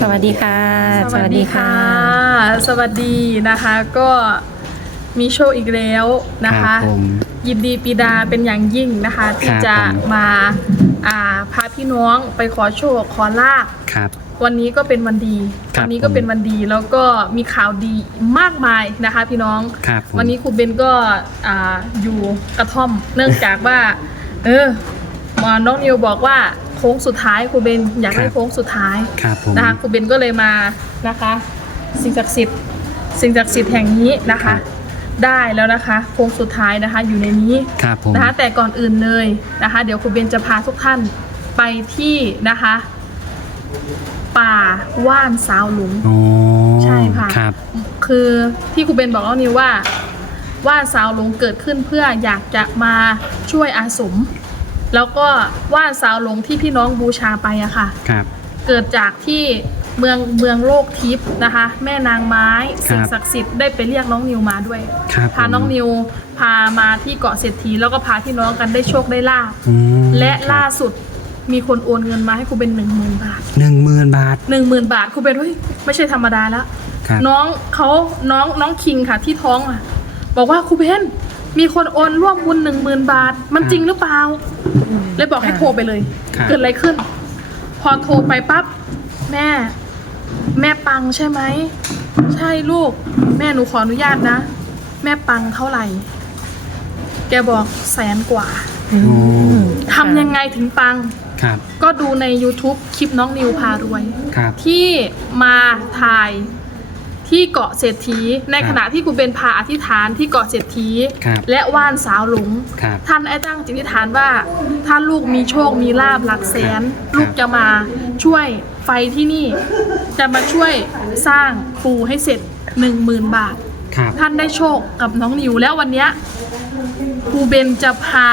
สวัสดีค่ะ สวัสดีค่ะ สวัสดีนะคะก็มีโชว์อีกแล้วนะครัคะบผมยินดีปีดาเป็นอย่างยิ่งนะคะ ที่ครับจะผม มาอ่าพาพี่น้องไปขอโชคขอลาบครับ วันนี้ก็เป็นวันดีครับวันี้ก็เป็นวันดีแล้วก็มีข่าวดีมากมายนะคะ พี่น้อง ครับผม วันนี้ครูเบนก็อ่าอยู่กระท่อม เนื่องจากว่า เออหมอ น้องนิวบอกว่าโค้งสุดท้ายครูเบนอยากได้โค้งสุดท้ายครับผมนะคะครูเบนก็เลยมานะคะ สิ่งศักดิ์สิทธิ์สิ่งศักดิ์สิทธิ์แห่งนี้นะคะ ได้แล้วนะคะโค้งสุดท้ายนะคะอยู่ในนี้ครับผมนะคะแต่ก่อนอื่นเลยนะคะ เดี๋ยวครูเบนจะพาทุกท่านไปที่นะคะ ป่าว่านสาวหลุงโอ้ใช่ค่ะครับคือที่ครูเบนบอกแล้วนิวว่าว่านสาวหลงเกิดขึ้นเพื่ออยากจะมาช่วยอาสม แล้วก็ว่านสาวหลงที่พี่น้องบูชาไปอะค่ะ ครับ เกิดจากที่เมืองเมืองโลกทิพย์นะคะ แม่นางไม้ครับสิ่งศักดิ์สิทธิ์ได้ไปเรียกน้องนิวมาด้วย ครับพาน้องนิวพามาที่เกาะเศรษฐีแล้วก็พาพี่น้องกันได้โชคได้ลาบอืมและล่าครับสุดมีคนโอนเงินมาให้ครูเบนหนึ่งหมื่นบาทหนึ่งหมื่นบาท หนึ่งหมื่นบาทครูเบนเฮ้ยไม่ใช่ธรรมดาแล้ว ครับ น้องเขาน้องน้องคิงค่ะที่ท้องอะ บอกว่าครูเบน มีคนโอนร่วมบุญหนึ่งหมื่นบาท มันจริงหรือเปล่า เลยบอกให้โทรไปเลย ครับ เกิดอะไรขึ้น พอโทรไปปั๊บแม่ แม่ปังใช่ไหม ใช่ลูก แม่หนูขออนุญาตนะ แม่ปังเท่าไหร่ แกบอกแสนกว่าโอ้ทำยังไงถึงปัง ครับก็ดูใน YouTube คลิปน้องนิวพารวย ครับที่มาถ่าย ที่เกาะเศรษฐี ในครับขณะที่กูเบนพาอธิษฐานที่เกาะเศรษฐี ครับและว่านสาวหลง ครับท่านไอ้ตั้งจิตอธิษฐานว่าถ้าลูกมีโชคมีลาบหลักแสน ครับลูกจะมาช่วยไฟที่นี่ จะมาช่วยสร้างปูให้เสร็จหนึ่งหมื่นบาท ครับท่านได้โชคกับน้องนิวแล้ววันเนี้ยครูเบนจะพา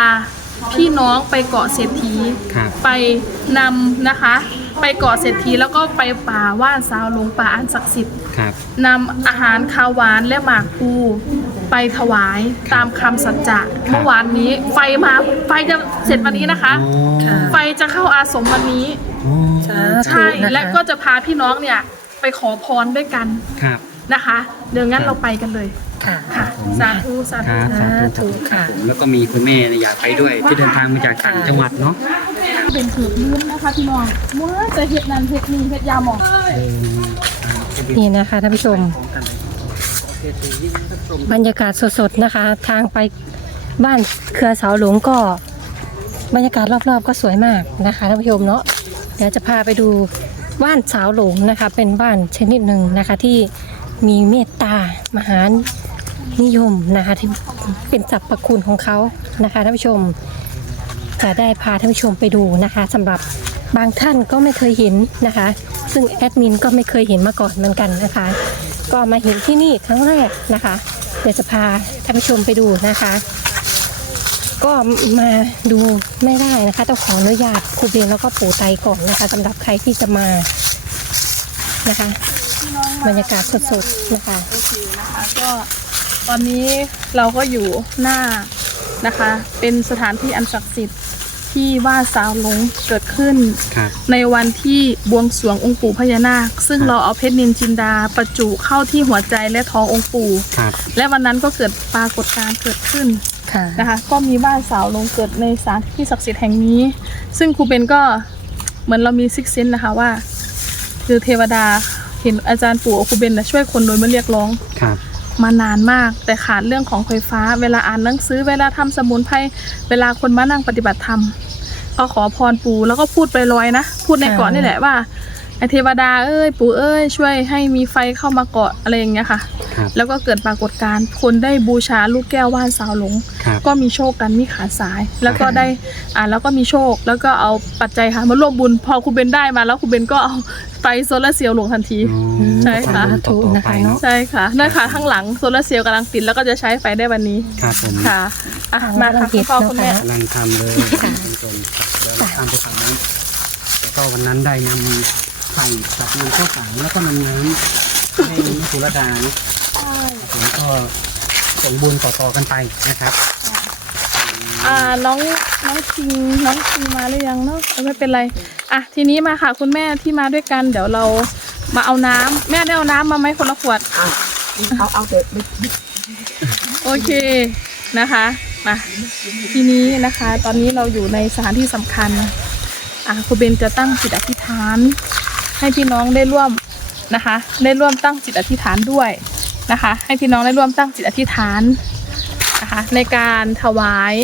พี่น้องไปเกาะเศรษฐี ครับ ไปนำนะคะ ไปเกาะเศรษฐีแล้วก็ไปป่าว่านสาวหลงป่าอันศักดิ์สิทธิ์ครับ นำอาหารคาวหวานและหมากภูไปถวายตามคำสัจจะเมื่อวานนี้ไฟมาไฟจะเสร็จวันนี้นะคะโอ้ค่ะไฟจะเข้าอาสมวันนี้โอ้สาธุใช่นะคะและก็จะพาพี่น้องเนี่ยไปขอพรด้วยกันครับ นะคะ เดี๋ยวงั้นเราไปกันเลย ค่ะค่ะสาธุสาคธุรับสาธุสาธุค่ะแล้วก็มีคุณแม่อยากไปด้วย ที่เดินทางมาจากต่างจังหวัดเนาะเป็นถือลืมนะคะพี่น้องเมื่อจะเฮ็ดนันเฮ็ดนี่เฮ็ดยาหมองนี่นะคะท่านผู้ชม บรรยากาศสดๆนะคะ ทางไปบ้านเครือเสาหลวงก็ บรรยากาศรอบๆก็สวยมากนะคะท่านผู้ชมเนาะเดี๋ยวจะพาไปดูบ้านสาวหลงนะคะ เป็นบ้านชนิดหนึ่งนะคะที่มีเมตตามหา นิยมนะคะที่เป็นสรรพคุณของเขานะคะท่านผู้ชมจะได้พาท่านผู้ชมไปดูนะคะสำหรับบางท่านก็ไม่เคยเห็นนะคะ ซึ่งแอดมินก็ไม่เคยเห็นมาก่อนเหมือนกันนะคะ ก็มาเห็นที่นี่ครั้งแรกนะคะ เดี๋ยวจะพาท่านผู้ชมไปดูนะคะ ก็มาดูไม่ได้นะคะต้องขออนุญาตครูเบียนแล้วก็ปู่ไตก่อนนะคะสำหรับใครที่จะมานะคะ บรรยากาศสดๆนะคะโอเคนะคะก็ ตอนนี้เราก็อยู่หน้านะคะ เป็นสถานที่อันศักดิ์สิทธิ์ที่ว่าสาวหลงเกิดขึ้น ครับ ในวันที่บวงสรวงองค์ปู่พญานาค ซึ่งครับ เราเอาเพชรนินจินดาประจุเข้าที่หัวใจและท้ององค์ปู่ ครับ และวันนั้นก็เกิดปรากฏการณ์เกิดขึ้น ค่ะนะคะ ก็มีบ้านสาวลงเกิดในสถานที่ศักดิ์สิทธิ์แห่งนี้ ซึ่งครูเบนก็เหมือนเรามีซิกเซนนะคะว่า คือเทวดาเห็นอาจารย์ปู่กับครูเบนนะช่วยคนโดยไม่เรียกร้อง ครับ มานานมาก แต่ขาดเรื่องของไฟฟ้า เวลาอ่านหนังสือเวลาทำสมุนไพรเวลาคนมานั่งปฏิบัติธรรมก็ขอพรปู่แล้วก็พูดไปลอยนะ พูดในเกาะนี่แหละว่า เทวดาเอ้ยปู่เอ้ยช่วยให้มีไฟเข้ามาเกาะอะไรอย่างเงี้ยค่ะ ครับ แล้วก็เกิดปรากฏการณ์คนได้บูชาลูกแก้วว่านสาวหลง ครับ ก็มีโชคกันมีขาสาย แล้วก็ได้อ่าแล้วก็มีโชคแล้วก็เอาปัจจัยค่ะมาร่วมบุญพอครูเบนได้มาแล้วครูเบนก็เอาไฟโซลาร์เซลล์ลงทันทีอ๋อใช่ค่ะต่อๆไปเนาะ ใช่ค่ะนั่นค่ะข้างหลังโซลาร์เซลล์กำลังติดแล้วก็จะใช้ไฟได้วันนี้ครับผมค่ะอะค่ะมาค่ะกำลังติคุณดพ่อคุณแม่ นะคะ กำลังทำเลยค่ะ ท่านผู้ชมครับเดี๋ยวเราทำไปฝั่งนั้นแล้วก็วันนั้นได้นำ ไข่ตักนำข้าวสารแล้วก็นำน้ำให้แม่คุรดาเนาะผมก็ส่งบุญต่อๆกันไปนะครับ อ่าน้องน้องคิงน้องคิงมาหรือยังเนาะเออไม่เป็นไรอะทีนี้มาค่ะคุณแม่ที่มาด้วยกันเดี๋ยวเรามาเอาน้ำแม่ได้เอาน้ำมาไหมคนละขวดอะเอาเอาเถอะไม่ไม่โอเคนะคะมาทีนี้นะคะ ตอนนี้เราอยู่ในสถานที่สำคัญอะครูเบนจะตั้งจิตอธิษฐาน ให้พี่น้องได้ร่วมนะคะ ได้ร่วมตั้งจิตอธิษฐานด้วยนะคะ ให้พี่น้องได้ร่วมตั้งจิตอธิษฐานนะคะ ในการถวาย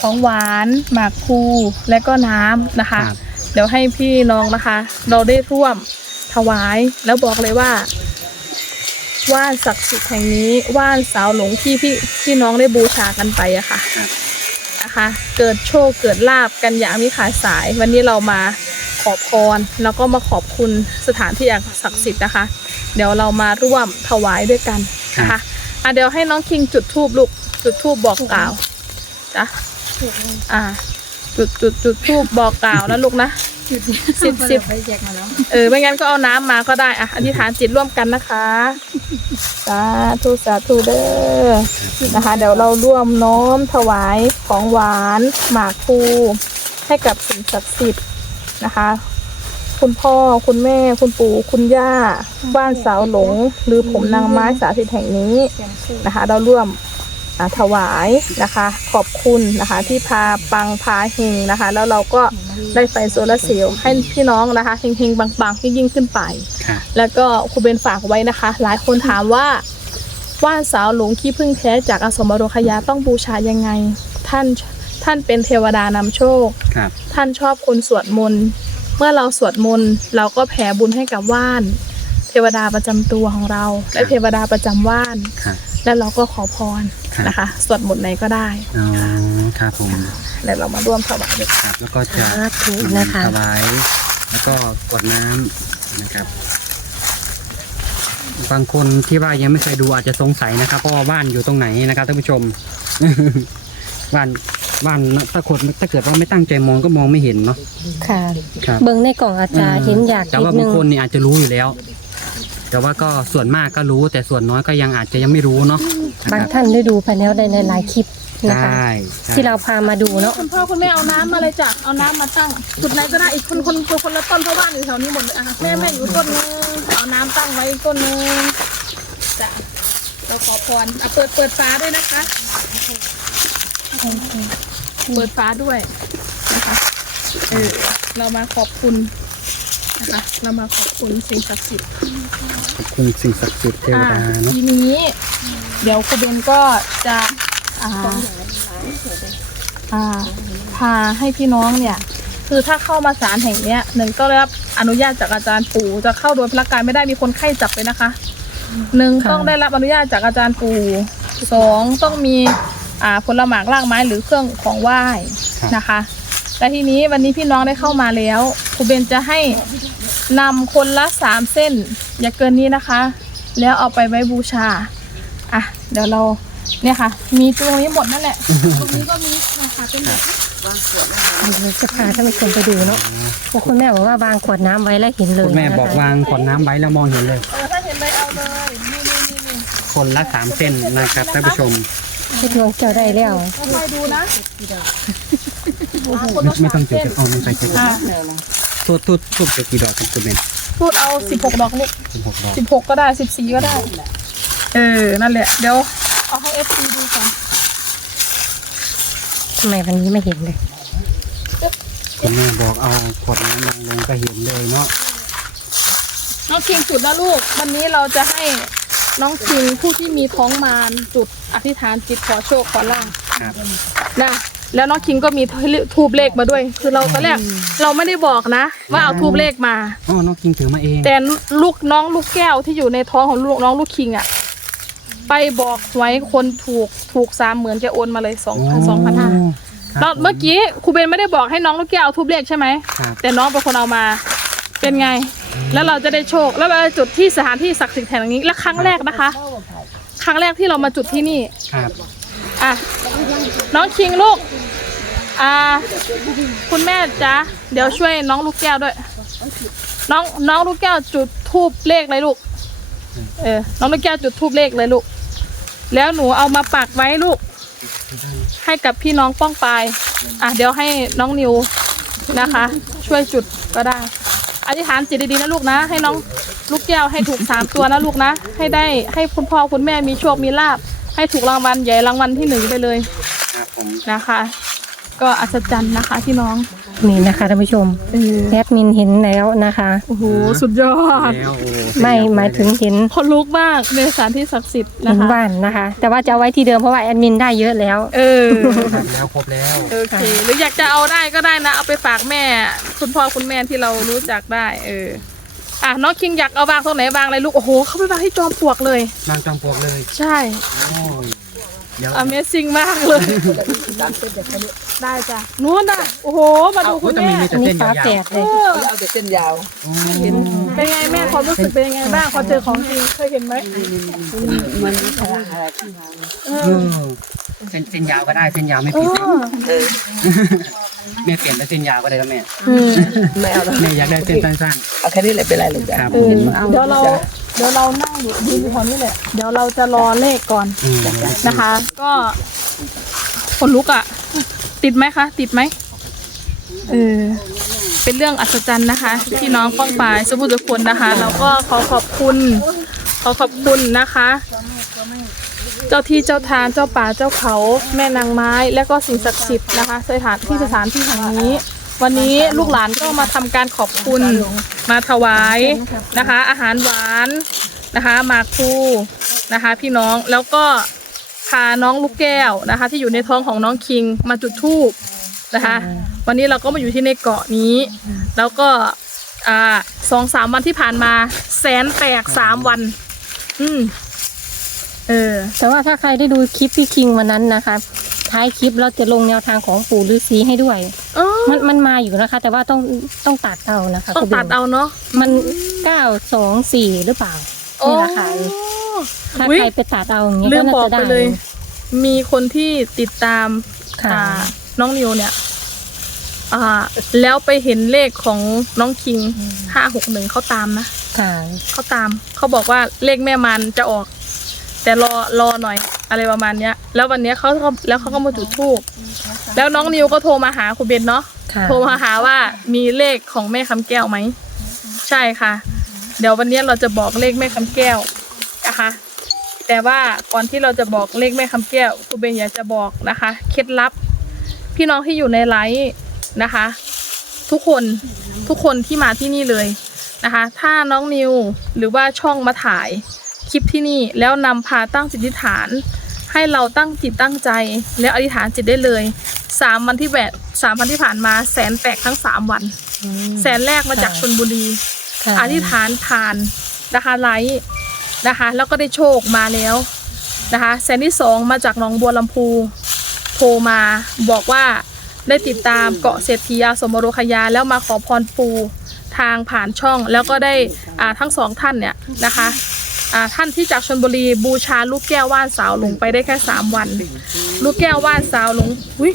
ของหวานหมากพลูและก็น้ำนะคะ ครับ เดี๋ยวให้พี่น้องนะคะ เราได้ร่วมถวายแล้วบอกเลยว่า ว่านศักดิ์สิทธิ์แห่งนี้ว่านสาวหลงที่พี่พี่น้องได้บูชากันไปอะค่ะครับ นะคะ เกิดโชคเกิดลาบกันอย่างมิขาดสาย วันนี้เรามาข อพร แล้วก็มาขอบคุณสถานที่อันศักดิ์สิทธิ์นะคะ เดี๋ยวเรามาร่วมถวายด้วยกันนะคะอะเดี๋ยวให้น้องคิงจุดทูบลูกจุดทูบบอกกล่าวจ้ะอ่า จุดจุดจุดทูบบอกกล่าวนะลูกนะสิบสิบไปแยกมาแล้วเออไม่งั้นก็เอาน้ำมาก็ได้อะอธิษฐานจิตร่วมกันนะคะสาธุสาธุเด้อนะคะ เดี๋ยวเราร่วมน้อมถวายของหวานหมากพลูให้กับสิ่งศักดิ์สิทธิ์ นะคะ คุณพ่อคุณแม่คุณปู่คุณย่า บ้านสาวหลง หรือผมนางไม้สาธิตแห่งนี้นะคะ เราร่วมอ่าถวายนะคะ ขอบคุณนะคะ ที่พาปังพาเฮงนะคะ แล้วเราก็ได้ไฟโซลาร์เซลล์ให้พี่น้องนะคะเฮงๆปังๆยิ่งๆขึ้นไปครับแล้วก็ครูเบนฝากไว้นะคะ หลายคนถามว่าว่านสาวหลงขี้พึ่งแท้จากอสมบรคยาต้องบูชายังไง ท่าน ท่านเป็นเทวดานำโชค ครับ ท่านชอบคนสวดมนต์ เมื่อเราสวดมนต์เราก็แผ่บุญให้กับว่าน เทวดาประจำตัวของเรา และเทวดาประจำว่าน ครับ แล้วเราก็ขอพรครับ นะคะ สวดมนต์ไหนก็ได้อ๋อครับผมแล้วเรามาร่วมถวายด้วยครับ แล้วก็จะสาธุนะคะ ถวายแล้วก็กรวดน้ำนะครับ บางคนที่ว่ายังไม่เคยดูอาจจะสงสัยนะครับเพราะว่าบ้านอยู่ตรงไหนนะครับท่านผู้ชม บ้าน บ้านถ้าคนถ้าเกิดว่าไม่ตั้งใจมองก็มองไม่เห็นเนาะค่ะ ครับเบิ่งในกล่องอาจจะเห็นอยากแต่นิดว่านึบางง คนเนี่ยอาจจะรู้อยู่แล้ว แต่ว่าก็ส่วนมากก็รู้ แต่ส่วนน้อยก็ยังอาจจะยังไม่รู้เนาะนะบางครับท่านได้ดูไปแล้วในหลายๆคลิปนะคะใช่ใช่ที่เราพามาดูเนาะคุณพ่อคุณแม่เอาน้ำมาเลยจ้ะ เอาน้ำมาตั้ง จุดไหนก็ได้อีกคนคนคนคนละต้นเพราะบ้านอยู่แถวนี้หมดเลยอะแม่แม่อยู่ต้นนึงเอาน้ำตั้งไว้อีกต้นนึงจ้ะเราขอพรอะเปิดเปิดฟ้าด้วยนะคะ เปิดฟ้าด้วยนะคะ เออ เรามาขอบคุณนะคะ เรามาขอบคุณสิ่งศักดิ์สิทธิ์ขอบคุณสิ่งศักดิ์สิทธิ์เทวอ่าดาเนาะทีนี้ เดี๋ยวครูเบนก็จะอ่าอ่าพาให้พี่น้องเนี่ย คือถ้าเข้ามาศาลแห่งเนี้ยหนึ่งต้องได้รับอนุญาตจากอาจารย์ปู่จะเข้าโดยพละการไม่ได้มีคนไข้จับเลยนะคะหนึ่งค่ะต้องได้รับอนุญาตจากอาจารย์ปู่สองต้องมี อ่าผลหมากรากไม้หรือเครื่องของไหว้นะคะและทีนี้วันนี้พี่น้องได้เข้ามาแล้วครูเบนจะให้นำคนละสามเส้น อย่าเกินนี้นะคะ แล้วเอาไปไว้บูชาอะเดี๋ยวเราเนี่ยค่ะ มีตรงนี้หมดนั่นแหละตรงนี้ก็มีนะคะเป็นแบบเดี๋ยวจะพาท่านผู้ชมไปดูเนาะเพราะคุณแม่บอกว่าวางขวดน้ำไว้แล้วเห็นเลยคุณแม่นะคะบอกวางขวดน้ำไว้แล้วมองเห็นเลยเออถ้าเห็นเลยเอาเลยนี่นี่นี่นี่คนละสามเส้นนะครับท่านผู้ชม ที่ดวงเจ้าได้แล้วค่อยๆดูนะอะคนไม่ละไม่ต้องสาจุดเส้นเอาไม่ใส่จุดอะทุบทุบทุบจะกี่ดอกครับคุณเบนพูดเอาสิบหกดอกลูกสิบหกดอกสิบหกก็ได้สิบสี่ก็ได้ เออ นั่นแหละ เดี๋ยวเอาให้เอฟซีดูก่อนทำไมวันนี้ไม่เห็นเลย คุณแม่บอกเอาขวดน้ำวางลงก็เห็นเลยเนาะ น้องคิงจุดนะลูก วันนี้เราจะให้ น้องคิงผู้ที่มีท้องมารจุดอธิษฐานจิตขอโชคขอลาภครับ นะแล้วน้องคิงก็มีทูบเลขมาด้วย คือเราตอนแรกเราไม่ได้บอกนะ ว่าเอาทูบเลขมา อ๋อ น้องกิงถือมาเอง แต่ลูกน้องลูกแก้วที่อยู่ในท้องของลูกน้องลูกคิงอะ่ะ ไปบอกไว้คนถูกถูกสามเหมือนแกโอนมาเลยสองพันสองพันห้าครับแล้วเมื่อกี้ครูเบนไม่ได้บอกให้น้องลูกแก้วเอาทูบเลขใช่ไหมครับแต่น้องเป็นคนเอามา เป็นไง แล้วเราจะได้โชค แล้วเราจะจุดที่สถานที่ศักดิ์สิทธิ์แห่งนี้ และครั้งแรกนะคะ ครั้งแรกที่เรามาจุดที่นี่ ครับอะน้องคิงลูก อ่า คุณแม่จ๊ะเดี๋ยวช่วยน้องลูกแก้วด้วย น้องน้องลูกแก้วจุดทูบเลขเลยลูก เออ น้องลูกแก้วจุดทูบเลขเลยลูก แล้วหนูเอามาปักไว้ลูก ให้กับพี่น้องป้องปาย อะเดี๋ยวให้น้องนิวนะคะ ช่วยจุดก็ได้ อธิษฐานจิตดีๆนะลูกนะ ให้น้องลูกแก้วให้ถูกสามตัวนะลูกนะ ให้ได้ให้คุณพ่อคุณแม่มีโชคมีลาบ ให้ถูกรางวัลใหญ่รางวัลที่หนึ่งไปเลยครับผม นะคะ ก็อัศจรรย์นะคะพี่น้อง นี่นะคะท่านผู้ชมแอดมินเห็นแล้วนะคะ โอ้โห สุดยอด แล้วโอ้ไม่หมายถึงเห็นคนลุกมากในสถานที่ศักดิ์สิทธิ์เห็นะนคะ บ้านนะคะ แต่ว่าจะเอาไว้ที่เดิมเพราะว่าแอดมินได้เยอะแล้ว เออ ครับแล้วครบแล้วโอเค หรืออยากจะเอาได้ก็ได้นะ เอาไปฝากแม่ คุณพ่อคุณแม่ที่เรารู้จักได้ เออ อะน้องคิงอยากเอาวางตรงไหนวางเลยลูก โอ้โห เขาไปวางที่จอมปลวกเลย นางจอมปลวกเลยใช่ โอ้ยเดี๋ยว Amazing มากเลยตามเส้นอย่างนี้ได้จ้ะนู้นน่ะ โอ้โห มาดูโอ้คุยณแต่แม่มีมีอัแต่นนี้เส้นฟ้ายาวแปดเอเลยอเอาแต่เส้นยาวๆโอ้เป็นไงแม่ความรู้สึกเป็นยังไงบ้างพอเจอของจริงเคยเห็นไหมมันมีพลังอะไรที่มาเอเอออเส้นเส้นยาวก็ได้เส้นยาวไม่เอผิดอเออแม่เปลี่ยนเป็นเส้นยาวก็ได้แล้วแม่อืมไม่เอาแล้วแม่อยากได้เส้นสั้นเอาแค่นี้แหละเป็นไรเลยจ้ะครับเออเดี๋ยวเรา เดี๋ยวเรานั่งอยู่ยืนอยู่แถวนี้แหละ เดี๋ยวเราจะรอเลขก่อนๆอืมนะคะ ก็คนลุกอะ่ะ ติดไหมคะ ติดไหมเออเป็นเรื่องอัศจรรย์นะคะ พี่น้องป้องปายสุภุทุกคนนะคะแล้วก็ขอขอบคุณ ขอขอบคุณนะคะ เจ้าที่เจ้าทางเจ้าป่าเจ้าเขา แม่นางไม้ และก็สิ่งศักดิ์สิทธิ์นะคะ สถานที่สถานที่แห่งนี้ วันนี้ลูกหลานก็มาทำการขอบคุณมาถวายนะคะ อาหารหวานนะคะหมากพลูนะคะ พี่น้องแล้วก็พาน้องลูกแก้วนะคะ ที่อยู่ในท้องของน้องคิงมาจุดธูปนะคะ วันนี้เราก็มาอยู่ที่ในเกาะนี้ แล้วก็อ่าสองสามวันที่ผ่านมา แสนแตกสามวัน อืมเออ แต่ว่าถ้าใครได้ดูคลิปพี่คิงวันนั้นนะคะ ท้ายคลิปเราจะลงแนวทางของปู่ฤาษีให้ด้วย เออ มันมันมาอยู่นะคะ แต่ว่าต้องต้องตัดเอานะคะต้องตัดเอาเนาะมันเก้าสองสี่หรือเปล่านี่แหละค่ะถ้าอุ๊ยใครไปตัดเอาอย่างเงี้ยลืก็มน่าบอกจะได้ไปเลย มีคนที่ติดตามค่ะอ่าน้องนิวเนี่ยอ่า แล้วไปเห็นเลขของน้องคิงห้าหกหนึ่งเขาตามนะค่ะเขาตามเขาบอกว่าเลขแม่มันจะออก แต่รอรอหน่อย อะไรประมาณเนี้ย แล้ววันเนี้ยเขาก็แล้วเขาก็มาจุดธูปแล้วน้องนิวก็โทรมาหาคุณเบนเนาะค่ะโทรมาหาว่ามีเลขของแม่คำแก้วไหมใช่ค่ะ เดี๋ยววันนี้เราจะบอกเลขแม่คำแก้วนะคะ แต่ว่าก่อนที่เราจะบอกเลขแม่คำแก้วครูเบนอยากจะบอกนะคะเคล็ดลับ พี่น้องที่อยู่ในไลฟ์นะคะ ทุกคนทุกคนที่มาที่นี่เลยนะคะ ถ้าน้องนิวหรือว่าช่องมาถ่ายค ลิปที่นี่ แล้วนำพาตั้งจิตอธิษฐาน ให้เราตั้งจิตตั้งใจ แล้วอธิษฐานจิตได้เลยสามวันที่แบบสามวันที่ผ่านมาแสนแตกทั้งสามวันแสนแรกมาจากชนบุรี ค่ะอธิษฐานผ่านนะคะไลฟ์นะคะ แล้วก็ได้โชคมาแล้วนะคะแสนที่สองมาจากหนองบัวลำพูโทรมาบอกว่าได้ติดตามเกาะเศรษฐีอาสมโรคยา แล้วมาขอพรปูทางผ่านช่อง แล้วก็ได้อ่าทั้งสองท่านเนี่ยนะคะ อ่าท่านที่จากชนบุรีบูชาลูกแก้วว่านสาวหลงไปได้แค่สามวัน ลูกแก้วว่านสาวหลงอุ้ย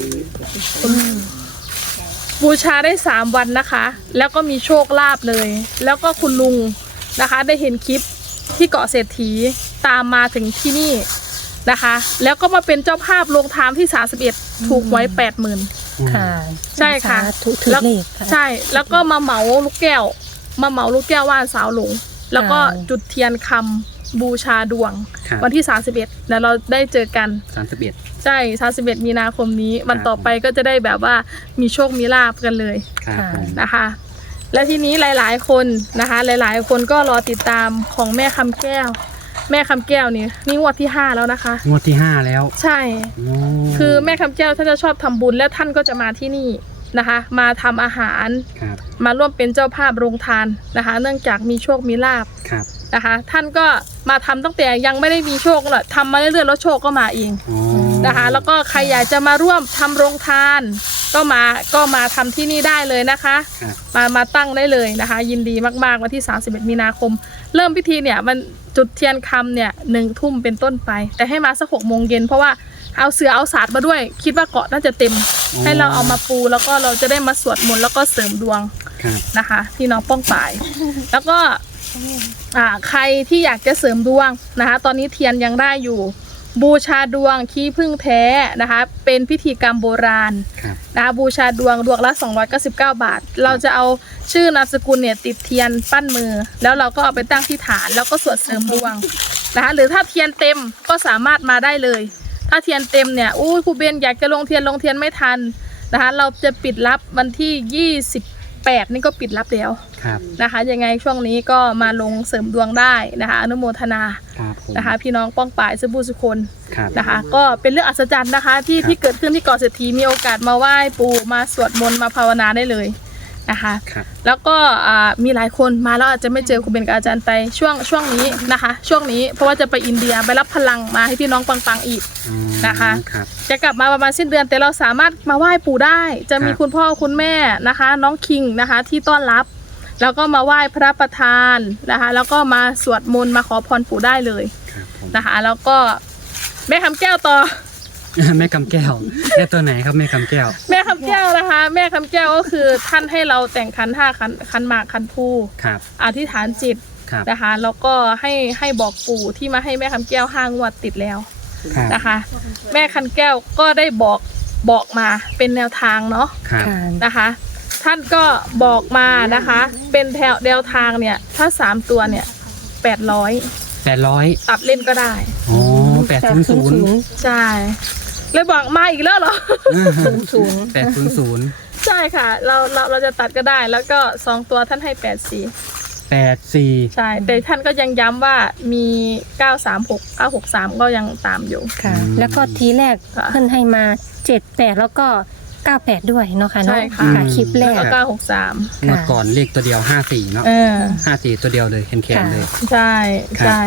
บูชาได้สามวันนะคะ แล้วก็มีโชคลาภเลย แล้วก็คุณลุงนะคะ ได้เห็นคลิปที่เกาะเศรษฐีตามมาถึงที่นี่นะคะ แล้วก็มาเป็นเจ้าภาพลงทามที่ 31 ถูกหวยแปดหมื่นค่ะใช่ค่ะสาธุถือแล้วเลขค่ะใช่แล้วก็มาเหมาลูกแก้ว มาเหมาลูกแก้วว่านสาวหลง แล้วก็ค่ะจุดเทียนคำบูชาดวง ครับ วันที่ 31แล้วเราได้เจอกัน สามสิบเอ็ด ใช่31มีนาคมนี้ วันครับ ต่อไปก็จะได้แบบว่ามีโชคมีลาบกันเลยครับค่ะ ผมนะคะ และทีนี้หลายๆคนนะคะ หลายๆ คนก็รอติดตามของแม่คำแก้ว แม่คำแก้วนี่นี่งวดที่5แล้วนะคะ งวดที่ห้าแล้วใช่โอ้คือแม่คำแก้วท่านจะชอบทำบุญและท่านก็จะมาที่นี่ นะคะ มาทำอาหาร ครับมาร่วมเป็นเจ้าภาพโรงทานนะคะ เนื่องจากมีโชคมีลาบครับนะคะ ท่านก็มาทำตั้งแต่ยังไม่ได้มีโชคหรอกทำมาเรื่อยๆแล้วโชคก็มาเองอ๋อนะคะ แล้วก็ใครอยากจะมาร่วมทำโรงทาน ก็มาก็มาทำที่นี่ได้เลยนะคะ ครับมามาตั้งได้เลยนะคะ ยินดีมากๆวันที่ 31 มีนาคม เริ่มพิธีเนี่ยมันจุดเทียนคำเนี่ยหนึ่งทุ่มเป็นต้นไป แต่ให้มาสักหกโมงเย็นเพราะว่าเอาเสือเอาศาสตร์มาด้วย คิดว่าเกาะน่าจะเต็ม ให้เราเอามาปูแล้วก็เราจะได้มาสวดมนต์แล้วก็เสริมดวงครับนะคะพี่น้องป้องปาย แล้วก็อ่าใครที่อยากจะเสริมดวงนะคะ ตอนนี้เทียนยังได้อยู่ บูชาดวงขี้พึ่งแท้นะคะ เป็นพิธีกรรมโบราณครับนะคะบูชาดวงดวงละ 299 บาท เราจะเอาชื่อนามสกุลเนี่ยติดเทียนปั้นมือ แล้วเราก็เอาไปตั้งที่ฐาน แล้วก็สวดเสริมดวงนะคะหรือถ้าเทียนเต็มก็สามารถมาได้เลย ถ้าเทียนเต็มเนี่ยอู้ครูเบนอยากจะลงเทียนลงเทียนไม่ทันนะคะ เราจะปิดรับวันที่28นี่ก็ปิดรับแล้วครับนะคะ ยังไงช่วงนี้ก็มาลงเสริมดวงได้นะคะ อนุโมทนาครับผมนะคะ พี่น้องป้องป่ายสุบูสุคนครับนะคะ ก็เป็นเรื่องอัศจรรย์นะคะ ที่ครับที่เกิดขึ้นที่เกาะเศรษฐีมีโอกาสมาไหว้ปู่มาสวดมนต์มาภาวนาได้เลย นะคะ ครับ แล้วก็อ่ามีหลายคนมาแล้วอาจจะไม่เจอครูเบนกับอาจารย์ไปช่วงช่วงนี้นะคะ ช่วงนี้เพราะว่าจะไปอินเดียไปรับพลังมาให้พี่น้องปังๆอีก อืมนะคะ ครับ จะกลับมาประมาณสิ้นเดือนแต่เราสามารถมาไหว้ปู่ได้ จะมีครับ คุณพ่อคุณแม่นะคะ น้องคิงนะคะที่ต้อนรับ แล้วก็มาไหว้พระประธานนะคะ แล้วก็มาสวดมนต์มาขอพรปู่ได้เลยครับผม นะคะ แล้วก็แม่คำแก้วต่อ แม่คำแก้วแม่ตัวไหนครับแม่คำแก้ว แม่คำแก้วนะคะ แม่คำแก้วก็คือท่านให้เราแต่งขันห้าขันขันหมากขันผู้ครับ อธิษฐานจิตครับนะคะแล้วก็ให้ให้บอกปู่ที่มาให้แม่คำแก้วห้างวดติดแล้วครับนะคะ แม่คันแก้วก็ได้บอกบอกมาเป็นแนวทางเนาะครับค่ะนะคะ ท่านก็บอกมานะคะ เป็นแถวแนวทางเนี่ยถ้าสามตัวเนี่ยแปดร้อยแปดร้อยตัดเล่นก็ได้โอ้แปดศูนย์ศูนย์ใช่ เลยบอกมาอีกแล้วเหรอศูนย์แปดศูนย์ศูนย์ใช่ค่ะ เราเราเราจะตัดก็ได้ แล้วก็สองตัวท่านให้แปดสี่แปดสี่ใช่ แต่ท่านก็ยังย้ำว่ามีเก้าสามหกเก้าหกสามก็ยังตามอยู่ ค่ะ แล้วก็ทีแรกค่ะ เพิ่นให้มาเจ็ดแปดแล้วก็เก้าแปดด้วยเนาะค่ะเนาะใช่ค่ะคลิปแรแล้วกก็เก้าหกสามงวดก่อนเลขตัวเดียวห้าสี่เนาะเออ ห้าสี่ตัวเดียวเลยแคนแคนเลย ใช่ ใช่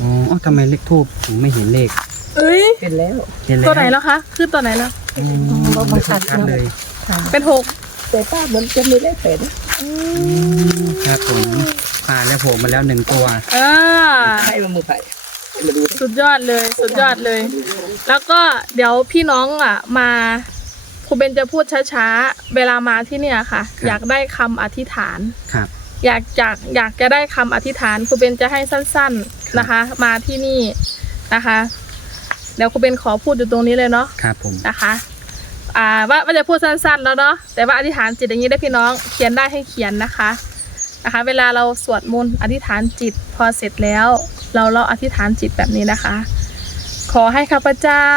อ๋อเอ้าทำไมเลขทูบถึงไม่เห็นเลข เอ้ยเป็นแล้วเห็นแล้วตัวไหนแล้วคะขึ้นตัวไหนแล้วอืมบ่บังคับชัดเลยค่ะเป็นหกแต่ป้ามันจะไม่ได้เป็นครับผมผ่านแล้วโผล่มาแล้วหนึ่งตัวอ่าให้มามือไผ่มาดูสุดยอดเลย สุดยอดเลย แล้วก็เดี๋ยวพี่น้องอะ มาครูเบนจะพูดช้าๆ เวลามาที่เนี่ยค่ะครับอยากได้คำอธิษฐานครับ อยากอยากอยากจะได้คำอธิษฐานครูเบนจะให้สั้น ๆนะคะ มาที่นี่นะคะ เดี๋ยวครูเบนขอพูดอยู่ตรงนี้เลยเนาะครับผมนะคะอ่าว่าว่าจะพูดสั้นๆแล้วเนาะแต่ว่าอธิษฐานจิตอย่างนี้ได้พี่น้องเขียนได้ให้เขียนนะคะนะคะ เวลาเราสวดมนต์อธิษฐานจิตพอเสร็จแล้ว เราเราอธิษฐานจิตแบบนี้นะคะ ขอให้ข้าพเจ้า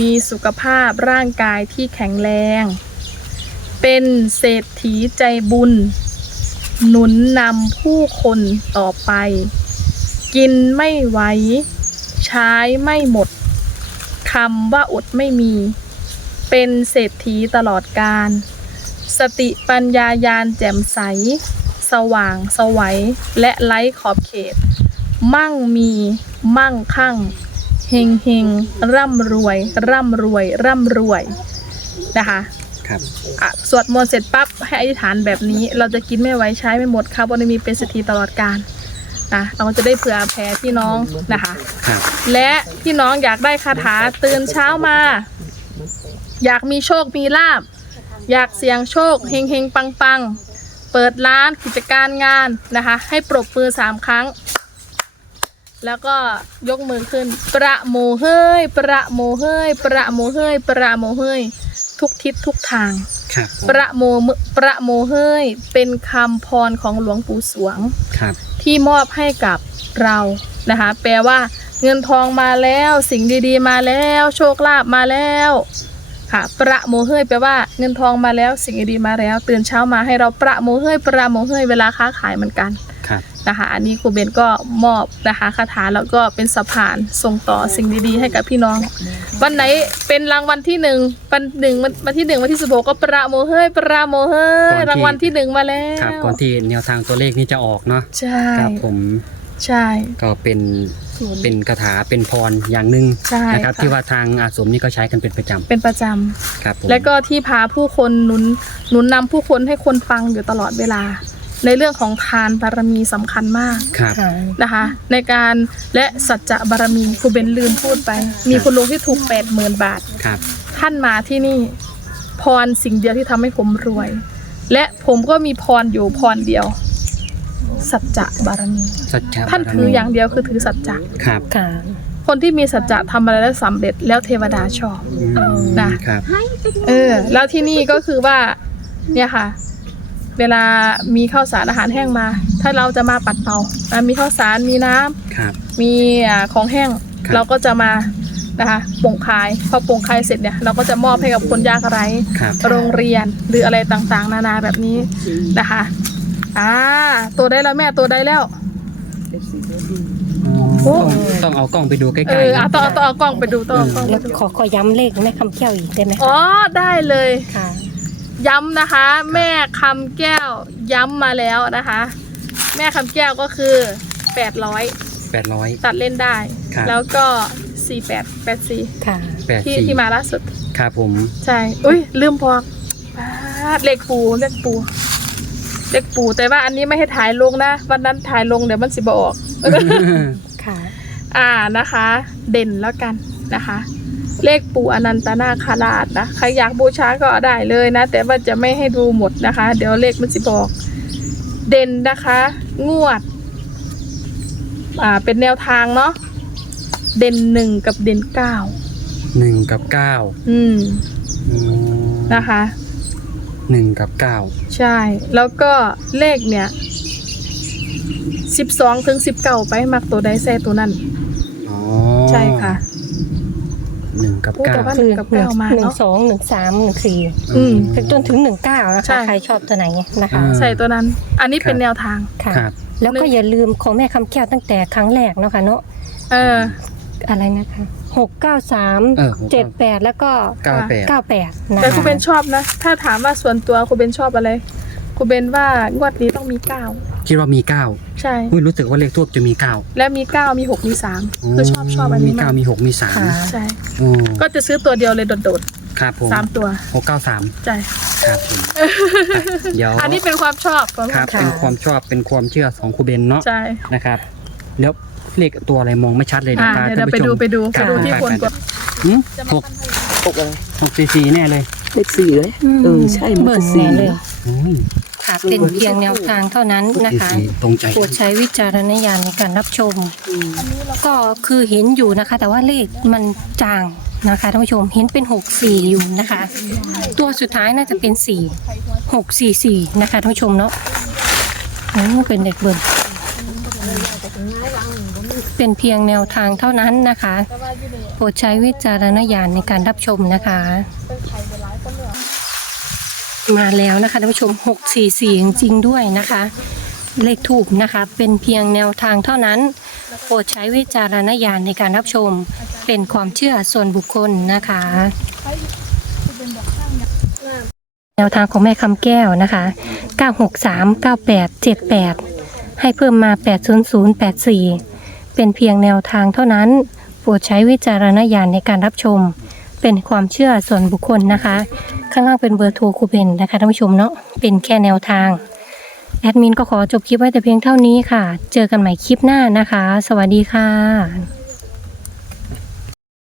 มีสุขภาพร่างกายที่แข็งแรง เป็นเศรษฐีใจบุญ หนุนนำผู้คนต่อไป กินไม่ไหวใช้ไม่หมด คำว่าอดไม่มี เป็นเศรษฐีตลอดกาลสติปัญญายานแจ่มใส สว่างสวัยและไร้ขอบเขต มั่งมี มั่งคั่งเฮงเฮงร่ำรวย ร่ำรวย ร่ำรวยนะคะครับอะสวดมนต์เสร็จปั๊บให้อธิษฐานแบบนี้ เราจะกินไม่ไหวใช้ไม่หมดครับวันนี้มีเป็นเศรษฐีตลอดกาล นะเราจะได้เผื่อแผ่พี่น้องนะคะ ครับ และพี่น้องอยากได้คาถาตื่นเช้ามา อยากมีโชคมีลาบ อยากเสี่ยงโชคเฮงเฮงปังปังเปิดร้านกิจการงานนะคะ ให้ปรบมือสามครั้ง แล้วก็ยกมือขึ้น ประโมเฮ้ย ประโมเฮ้ย ประโมเฮ้ย ประโมเฮ้ย ทุกทิศทุกทาง ครับผมประโมประโมเฮ้ย เป็นคำพรของหลวงปู่สวง ครับ ที่มอบให้กับเรานะคะ แปลว่า เงินทองมาแล้ว สิ่งดีๆ มาแล้ว โชคลาภมาแล้วค่ะ ประโมเฮยแปลว่าเงินทองมาแล้ว สิ่งดีๆมาแล้ว ตื่นเช้ามาให้เราประโมเฮยประโมเฮยเวลาค้าขายเหมือนกัน นะคะอันนี้ครูเบนก็มอบนะคะคาถาแล้วก็เป็นสะพานส่งต่อสิ่งดีๆ ให้กับพี่น้อง วันไหนเป็นรางวัลที่หนึ่งวันหนึ่งวันวันที่หนึ่งวันที่สิบหกก็ประโมเฮยประโมเฮยรางวัลที่หนึ่งมาแล้วครับก่อนที่แนวทางตัวเลขนี้จะออกเนาะใช่ครับผมใช่ก็เป็นเป็นคาถาเป็นพรอย่างหนึ่งใช่นะครับค่ะที่ว่าทางอาสมนี่ก็ใช้กันเป็นประจเป็นประจำำครับผมและก็ที่พาผู้คนหนุนหนุนนำผู้คนให้คนฟังอยู่ตลอดเวลา ในเรื่องของทานบารมีสำคัญมากครับ ค่ะ นะคะ ในการและสัจจะบารมีครูเบนลืมพูดไป มีคุณลุงที่ถูกแปดหมื่นบาท ครับ ท่านมาที่นี่พรสิ่งเดียวที่ทำให้ผมรวย และผมก็มีพรอยู่พรเดียว สัจจะบารมี สัจจะท่านถืออย่างเดียวคือถือสัจจะ ครับค่ะ คนที่มีสัจจะทำอะไรแล้วสำเร็จแล้วเทวดาชอบ อืมนะครับ เออ แล้วที่นี่ก็คือว่า เนี่ยค่ะ เวลามีข้าวสารอาหารแห้งมา ถ้าเราจะมาปัดเป่าอะมีข้าวสารมีน้ำครับ มีอ่าของแห้ง ครับ เราก็จะมานะคะปงคายพอปงคายเสร็จเนี่ยเราก็จะมอบให้กับคนยากไร้ ครับ โรงเรียนหรืออะไรต่างๆ นานาแบบนี้นะคะอ่าตัวได้แล้วแม่ตัวได้แล้ว อ๋อต้องต้องเอากล้องไปดูใกล้เอๆอนะ เอาต้องเอาต้องเอากล้องไปดูต้องเอากล้องแล้วไปดูขอขอย้ำเลขแม่คำแก้วอีกได้ไหมอ๋อได้เลย ค่ะ ย้ำนะคะ แม่คำแก้วย้ำมาแล้วนะคะ แม่คำแก้วก็คือ800แปดร้อย ตัดเล่นได้ ครับ แล้วก็48 84ค่ะ แปดที่สี่ที่มาล่าสุด ครับผม ใช่อุ้ยลืมบอกป๊าดเลขปูเลขปูเลขปู แต่ว่าอันนี้ไม่ให้ถ่ายลงนะ วันนั้นถ่ายลงเดี๋ยวมันสิบออก ค่ะ อ่านะคะ เด่นแล้วกันนะคะ เลขปู่อนันตนาคาราชนะใครอยากบูชาก็ได้เลยนะ แต่ว่าจะไม่ให้ดูหมดนะคะ เดี๋ยวเลขมันสิบอก เด่นนะคะ งวด อ่าเป็นแนวทางเนาะเด่นหนึ่งกับเด่นเก้าหนึ่งกับเก้าอืมอืมนะคะหนึ่งกับเก้าใช่ แล้วก็เลขเนี่ยสิบสองถึงสิบเก้าไปมักตัวใดแซ่ตัวนั้น อ๋อใช่ค่ะ หนึ่งกับพูดเก้า แต่ว่าคือกับหนึ่งเก้ามาหนึ่งเนาะ สองหนึ่งสามหนึ่งสี่อืม จนถึงหนึ่งเก้านะใช่ คะใครชอบตัวไหนนะคะอืมใส่ตัวนั้น อันนี้เป็นแนวทาง ค่ะ ครับ แล้วก็อย่าลืมของแม่คำแก้วตั้งแต่ครั้งแรกเนาะค่ะเนาะเออ อะไรนะคะหกเก้าสามเออเจ็ดแปดแล้วก็เก้าแปดเก้าแปดนะแต่คะครูเบนชอบนะ ถ้าถามว่าส่วนตัวครูเบนชอบอะไร ครูเบนว่างวดนี้ต้องมีเก้าคิดว่ามีเก้าใช่ อุ้ยรู้สึกว่าเลขทูบจะมีเก้าและมีเก้ามีหกมีสามคือชอบชอบอันมีนี้เก้ามากมีหกมีสามค่ะ ใช่ อืมก็จะซื้อตัวเดียวเลยโดดครับผมๆสามตัวหกเก้าสามใช่ครับผมเดี๋ยวอันนี้เป็นความชอบความครับเป็นความชอบเป็นความเชื่อของครูเบนเนาะใช่ นะครับ แล้วเลขตัวอะไรมองไม่ชัดเลยอ่าตาเดี๋ยวท่านไปผู้ชดูมไปดูคไปรับดูที่คนกดหืมหกหกอะไรหกสี่สี่แน่เลย เลขสี่เลย เออ ใช่มันเบิ่ก็นสี่แน่เลยอืม ค่ะเป็นเพียงแนวทางเท่านั้นนะคะสี่ตรงใจโปรดใช้วิจารณญาณในการรับชม ก็คือเห็นอยู่นะคะ แต่ว่าเลขมันจางนะคะท่านผู้ชมเห็นเป็นหกสี่อยู่นะคะ ตัวสุดท้ายน่าจะเป็นสี่หกสี่สี่นะคะท่านผู้ชมเนาะโอ้เป็นเด็กเบิ่นเป็นเพียงแนวทางเท่านั้นนะคะ โปรดใช้วิจารณญาณในการรับชมนะคะ มาแล้วนะคะท่านผู้ชม 644 จริงๆด้วยนะคะ เลขถูกนะคะ เป็นเพียงแนวทางเท่านั้น โปรดใช้วิจารณญาณในการรับชม เป็นความเชื่อส่วนบุคคลนะคะ แนวทางของแม่คำแก้วนะคะ 963 98 78 ให้เพิ่มมา 80084 เป็นเพียงแนวทางเท่านั้น โปรดใช้วิจารณญาณในการรับชม เป็นความเชื่อส่วนบุคคลนะคะ ข้างล่างเป็นเบอร์โทรครูเพนนะคะท่านผู้ชมเนาะเป็นแค่แนวทางแอดมินก็ขอจบคลิปไว้แต่เพียงเท่านี้ค่ะ เจอกันใหม่คลิปหน้านะคะ สวัสดีค่ะ